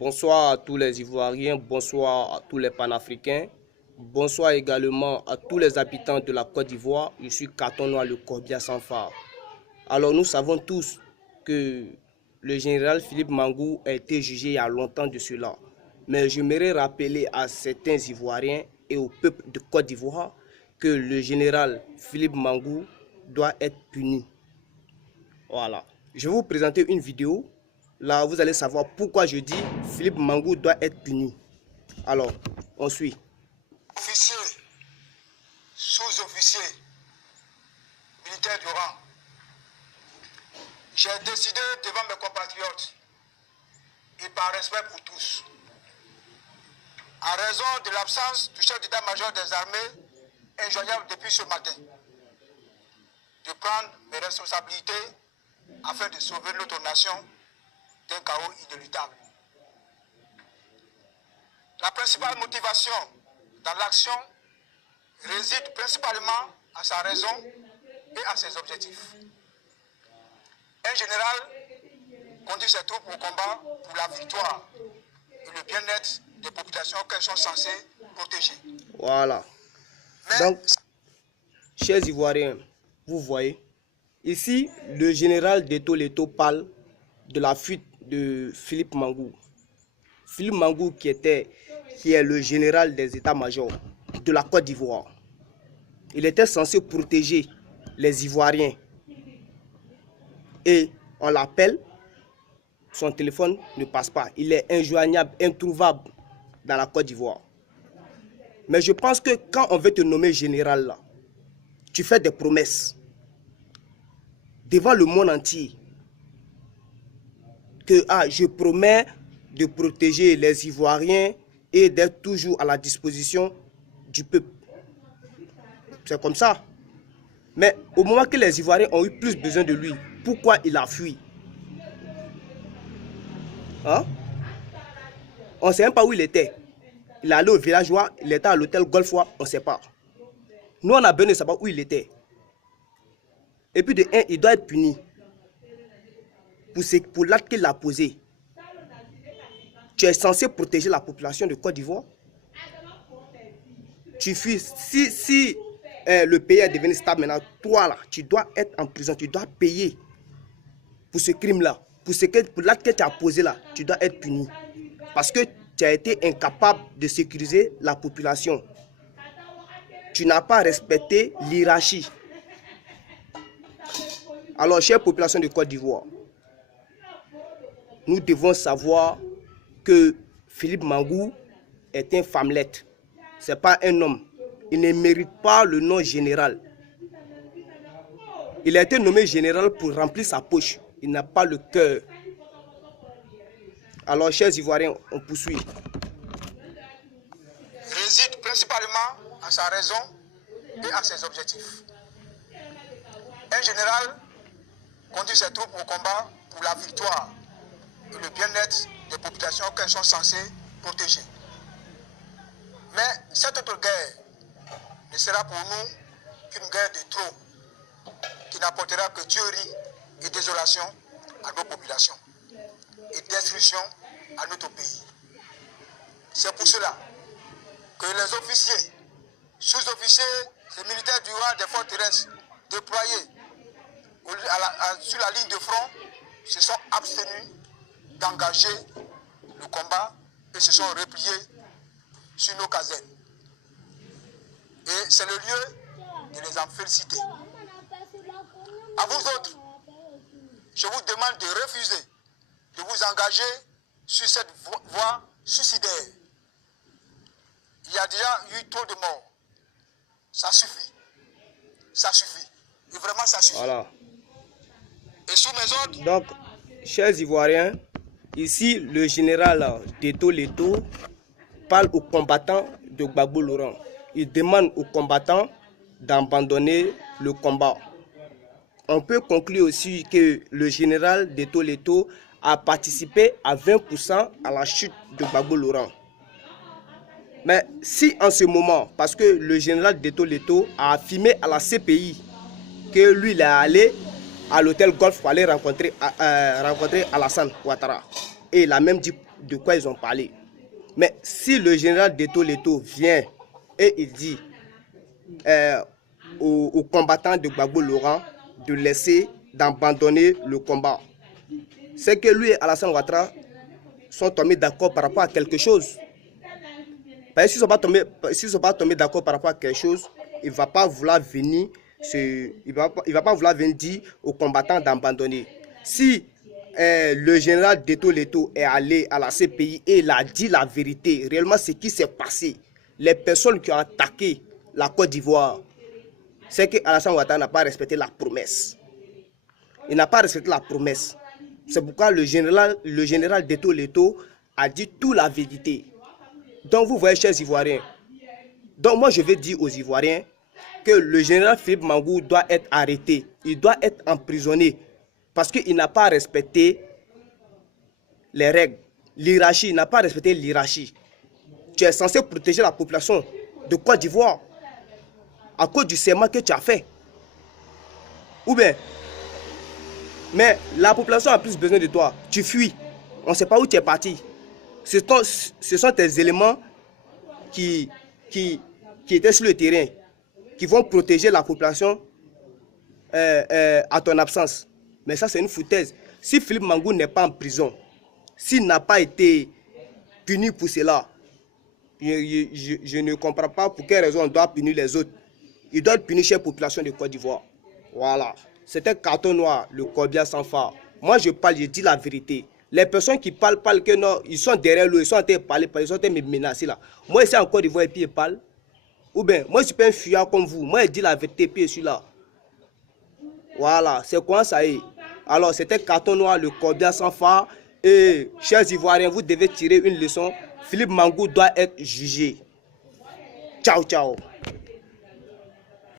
Bonsoir à tous les Ivoiriens, bonsoir à tous les Panafricains, bonsoir également à tous les habitants de la Côte d'Ivoire. Je suis Carton Noir, le corbillard sans phare. Alors nous savons tous que le général Philippe Mangou a été jugé il y a longtemps de cela. Mais j'aimerais rappeler à certains Ivoiriens et au peuple de Côte d'Ivoire que le général Philippe Mangou doit être puni. Voilà. Je vais vous présenter une vidéo. Là, vous allez savoir pourquoi je dis Philippe Mangou doit être puni. Alors, on suit. Officier, sous-officier, militaire du rang, j'ai décidé devant mes compatriotes et par respect pour tous, en raison de l'absence du chef d'état-major des armées, injoignable depuis ce matin, de prendre mes responsabilités afin de sauver notre nation d'un chaos inéluctable. La principale motivation dans l'action réside principalement à sa raison et à ses objectifs. Un général conduit ses troupes au combat pour la victoire et le bien-être des populations qu'elles sont censées protéger. Voilà. Donc, chers Ivoiriens, vous voyez, ici, le général Deto Leto parle de la fuite de Philippe Mangou. Philippe Mangou qui est le général des états-majors de la Côte d'Ivoire. Il était censé protéger les Ivoiriens. Et on l'appelle, son téléphone ne passe pas. Il est injoignable, introuvable dans la Côte d'Ivoire. Mais je pense que quand on veut te nommer général là, tu fais des promesses devant le monde entier. Que je promets de protéger les Ivoiriens et d'être toujours à la disposition du peuple. C'est comme ça. Mais au moment que les Ivoiriens ont eu plus besoin de lui, pourquoi il a fui? Hein? On ne sait même pas où il était. Il est allé au villageois, il était à l'hôtel Golfois, on ne sait pas. Nous, on a besoin de savoir où il était. Et puis de un, il doit être puni pour l'acte qu'il a posé. Tu es censé protéger la population de Côte d'Ivoire. Tu fuis. Si le pays est devenu stable maintenant, toi là, tu dois être en prison, tu dois payer pour ce crime-là. Pour l'acte que tu as posé là, tu dois être puni. Parce que tu as été incapable de sécuriser la population. Tu n'as pas respecté l'hiérarchie. Alors, chère population de Côte d'Ivoire, nous devons savoir que Philippe Mangou est un femmelette. Ce n'est pas un homme. Il ne mérite pas le nom général. Il a été nommé général pour remplir sa poche. Il n'a pas le cœur. Alors, chers Ivoiriens, on poursuit. Réside principalement à sa raison et à ses objectifs. Un général conduit ses troupes au combat pour la victoire et le bien-être des populations qu'elles sont censées protéger. Mais cette autre guerre ne sera pour nous qu'une guerre de trop qui n'apportera que tuerie et désolation à nos populations et destruction à notre pays. C'est pour cela que les officiers, sous-officiers et militaires du rang des forces terrestres déployés sur la ligne de front se sont abstenus d'engager le combat et se sont repliés sur nos casernes. Et c'est le lieu de les en féliciter. À vous autres, je vous demande de refuser de vous engager sur cette voie suicidaire. Il y a déjà eu trop de morts. Ça suffit. Ça suffit. Et vraiment, ça suffit. Voilà. Et sous mes ordres... Donc, chers Ivoiriens, ici, le général Deto Leto parle aux combattants de Gbagbo Laurent. Il demande aux combattants d'abandonner le combat. On peut conclure aussi que le général Deto Leto a participé à 20% à la chute de Gbagbo Laurent. Mais si en ce moment, parce que le général Deto Leto a affirmé à la CPI que lui, il est allé à l'hôtel Golf pour aller rencontrer Alassane Ouattara. Et il a même dit de quoi ils ont parlé. Mais si le général Deto Leto vient et il dit aux combattants de Gbagbo Laurent de laisser, d'abandonner le combat, c'est que lui et Alassane Ouattara sont tombés d'accord par rapport à quelque chose. Parce que s'ils ne sont pas tombés d'accord par rapport à quelque chose, il ne va pas vouloir venir, il va pas vouloir venir dire aux combattants d'abandonner. Si le général Deto Leto est allé à la CPI et il a dit la vérité, réellement ce qui s'est passé, les personnes qui ont attaqué la Côte d'Ivoire, c'est que Alassane Ouattara n'a pas respecté la promesse. Il n'a pas respecté la promesse. C'est pourquoi le général Deto Leto a dit toute la vérité. Donc vous voyez, chers Ivoiriens, donc moi je vais dire aux Ivoiriens que le général Philippe Mangou doit être arrêté. Il doit être emprisonné parce qu'il n'a pas respecté les règles. L'hierarchie, il n'a pas respecté l'hierarchie. Tu es censé protéger la population de Côte d'Ivoire à cause du serment que tu as fait. Ou bien, mais la population a plus besoin de toi. Tu fuis. On ne sait pas où tu es parti. Ce sont tes éléments qui étaient sur le terrain, qui vont protéger la population à ton absence. Mais ça, c'est une foutaise. Si Philippe Mangou n'est pas en prison, s'il n'a pas été puni pour cela, je ne comprends pas pour quelle raison on doit punir les autres. Il doit être puni chez la population de Côte d'Ivoire. Voilà. C'était carton noir, le corbillard sans phare. Moi, je parle, je dis la vérité. Les personnes qui parlent que non, ils sont derrière l'eau, ils sont en train de parler, ils sont en train de me menacer là. Moi, ici en Côte d'Ivoire et puis ils parlent. Ou bien, moi, je suis pas un fuyard comme vous. Moi, je dis la vérité et puis je suis là. Voilà, c'est quoi ça y est. Alors, c'était carton noir, le corbillard sans phare. Et, chers Ivoiriens, vous devez tirer une leçon. Philippe Mangou doit être jugé. Ciao, ciao.